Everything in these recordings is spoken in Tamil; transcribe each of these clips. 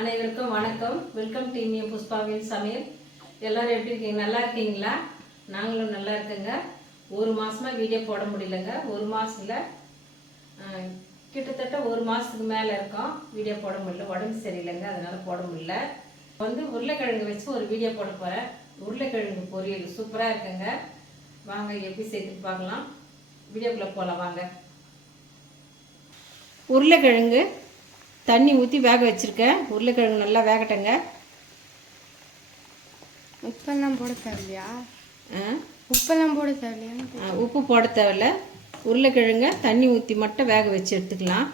அனைவருக்கும் வணக்கம். வெல்கம் டு இனிய புஷ்பாவின் சமையல். எல்லாரும் எப்படி இருக்கீங்க? நல்லா இருக்கீங்களா? நாங்களும் நல்லா இருக்கேங்க. ஒரு மாசமா வீடியோ போட முடியலங்க. ஒரு மாசம் இல்லை, கிட்டத்தட்ட ஒரு மாசத்துக்கு மேலே இருக்கோம் வீடியோ போட முடியல. உடம்பு சரியில்லைங்க, அதனால போட முடியல. உருளைக்கிழங்கு வச்சு ஒரு வீடியோ போட போகிறேன். உருளைக்கிழங்கு பொரியல் சூப்பராக இருக்குங்க. வாங்க எப்படி செய்துட்டு பார்க்கலாம். வீடியோக்குள்ளே போகலாம் வாங்க. உருளைக்கிழங்கு தண்ணி ஊற்றி வேக வச்சுருக்கேன். உருளைக்கிழங்கு நல்லா வேகட்டங்க. உப்பெல்லாம் போட தேவையா? உப்பெல்லாம் போட தேவையா? உப்பு போட தேவையில்ல. உருளைக்கிழங்க தண்ணி ஊற்றி மட்டும் வேக வச்சு எடுத்துக்கலாம்.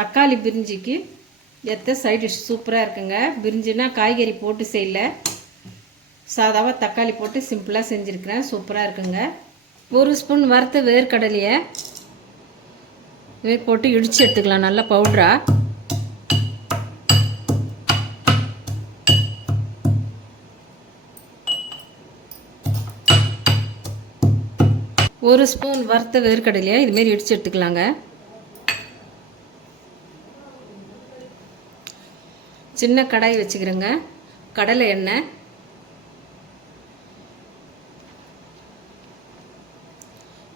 தக்காளி பிரிஞ்சிக்கு சைட் டிஷ் சூப்பராக இருக்குங்க. பிரிஞ்சுனா காய்கறி போட்டு செய்யல, சாதாவாக தக்காளி போட்டு சிம்பிளாக செஞ்சுருக்கிறேன். சூப்பராக இருக்குங்க. ஒரு ஸ்பூன் வறுத்த வேர்க்கடலையை போட்டு இடித்து எடுத்துக்கலாம் நல்லா பவுடரா. ஒரு ஸ்பூன் வறுத்த வேர்க்கடலையை இதுமாரி இடித்து எடுத்துக்கலாங்க. சின்ன கடாய் வச்சுக்கிறேங்க. கடலை எண்ணெய்,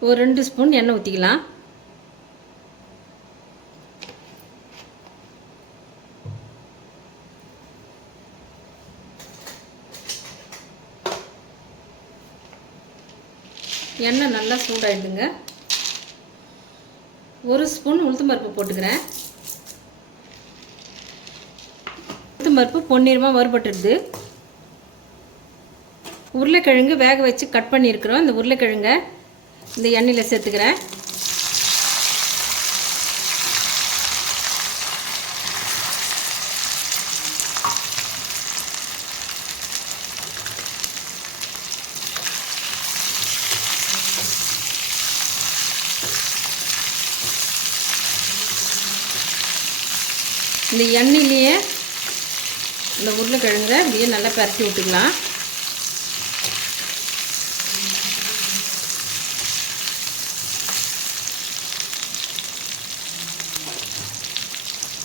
ஒரு 2 ஸ்பூன் எண்ணெய் ஊற்றிக்கலாம். எண்ணெய் நல்லா சூடாயிடுதுங்க. ஒரு ஸ்பூன் உளுத்தம்பருப்பு போட்டுக்கிறேன். உளுத்தம்பருப்பு பொன்னிறமாக வறுபட்டுடுது. உருளைக்கிழங்கு வேக வச்சு கட் பண்ணியிருக்கிறோம். இந்த உருளைக்கிழங்கை இந்த எண்ணெயில் சேர்த்துக்கிறேன். இந்த எண்ணெயிலேயே இந்த உருளைக்கிழங்கை அப்படியே நல்லா பரட்டி விட்டுக்கலாம்.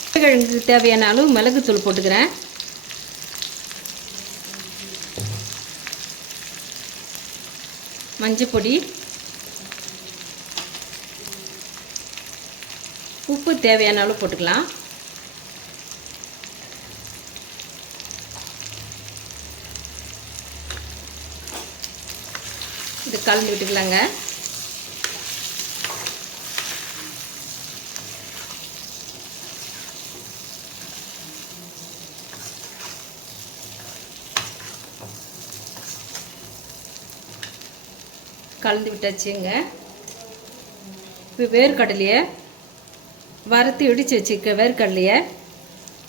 உருளைக்கிழங்குக்கு தேவையான அளவு மிளகுத்தூள் போட்டுக்கிறேன். மஞ்சள் பொடி, உப்பு தேவையான அளவு போட்டுக்கலாம். இது கலந்து விட்டுக்கலாங்க. கலந்து விட்டாச்சுங்க. இப்போ வேர்க்கடலையை வறுத்து இடித்து வச்சுக்க வேர்க்கடலையை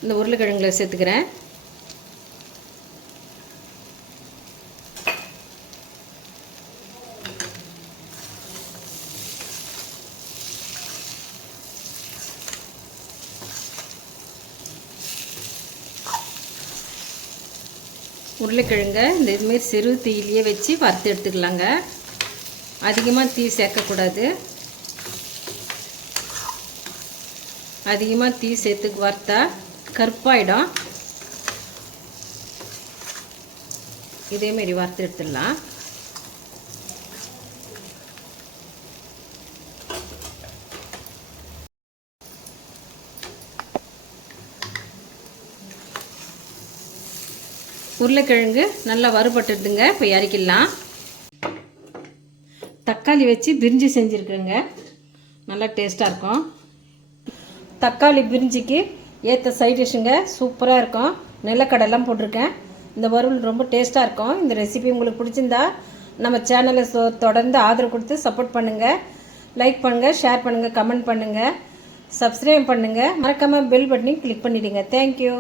இந்த உருளைக்கிழங்குல சேர்த்துக்கிறேன். உருளைக்கிழங்க இந்த இதுமாரி சிறு தீயிலேயே வச்சு வறுத்து எடுத்துக்கலாங்க. அதிகமாக தீ சேர்க்கக்கூடாது. அதிகமாக தீ சேர்த்து வறுத்தா கருப்பாயிடும். இதேமாரி வறுத்து எடுத்துடலாம். உருளைக்கிழங்கு நல்லா வறுபட்டுடுதுங்க. இப்போ இறக்கிடலாம். தக்காளி வச்சு பிரிஞ்சி செஞ்சுருக்குறேங்க. நல்லா டேஸ்ட்டாக இருக்கும். தக்காளி பிரிஞ்சிக்கு ஏற்ற சைட் டிஷ்ஷுங்க. சூப்பராக இருக்கும். நிலக்கடலாம் போட்டிருக்கேன். இந்த வறுவல் ரொம்ப டேஸ்ட்டாக இருக்கும். இந்த ரெசிபி உங்களுக்கு பிடிச்சிருந்தா நம்ம சேனலை தொடர்ந்து ஆதரவு கொடுத்து சப்போர்ட் பண்ணுங்கள். லைக் பண்ணுங்கள், ஷேர் பண்ணுங்கள், கமெண்ட் பண்ணுங்கள், சப்ஸ்கிரைப் பண்ணுங்கள். மறக்காமல் பெல் பட்டனையும் கிளிக் பண்ணிவிடுங்க. தேங்க்யூ.